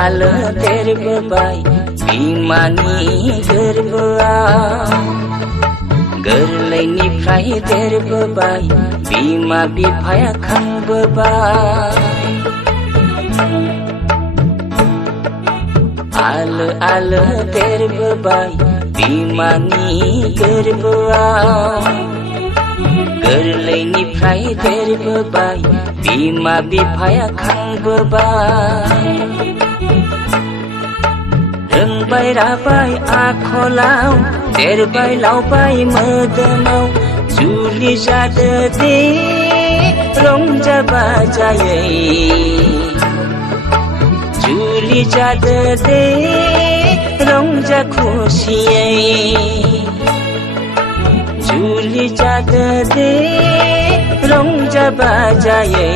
आलो देरबोबाय बिमानि गोरबोआव गोरलैनिफ्राय देरबोबाय बिमा बिफाया खांबोबाय आलो आलो देरबोबाय बिमानि गोरबोआव गोरलैनिफ्राय देरबोबाय बिमा बिफाया खांबोबाय रोंबाय राबाय आखलाव देरबाय लावबाय मोदोमाव जुलि जादो दे रंजा बाजायै जुलि जादो दे रंजा खुसियै जुलि जादो दे रंजा बाजायै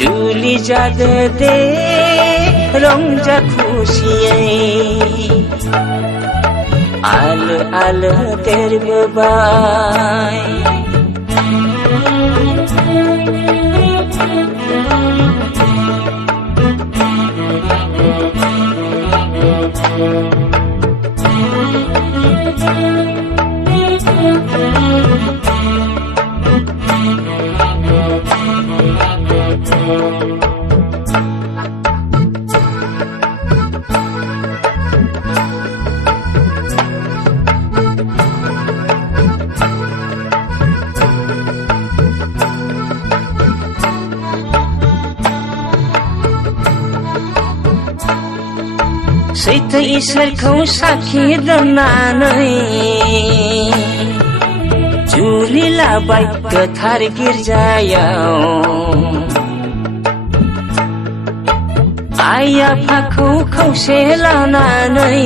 जुलि जादो दे रंजा खुसियै आलो आलो देरबोबाय सैथो इसोरखौ साखि दोननानै जुलि लाबाय गोथार गिर्जायाव आइ आफाखौ खौसे लानानै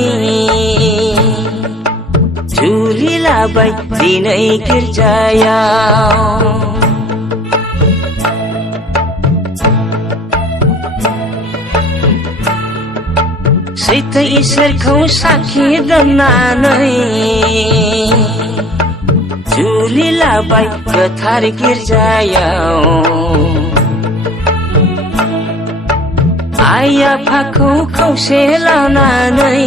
जुलि लाबाय दिनै गिर्जायाव सैथो इसोरखौ साखि दोननानै जुलि लाबाय गोथार गिर्जायाव आइ आफाखौ खौसे लानानै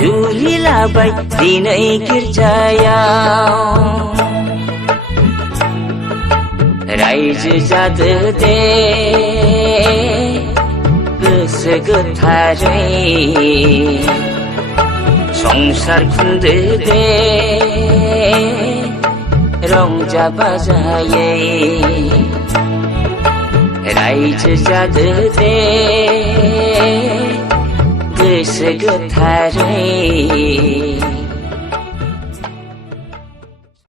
जुलि लाबाय दिनै गिर्जायाव रायजो जादो दे गोसो गोथारै संसार खुंदो दे रंजा बाजायै रायजो जादो दे गोसो गोथारै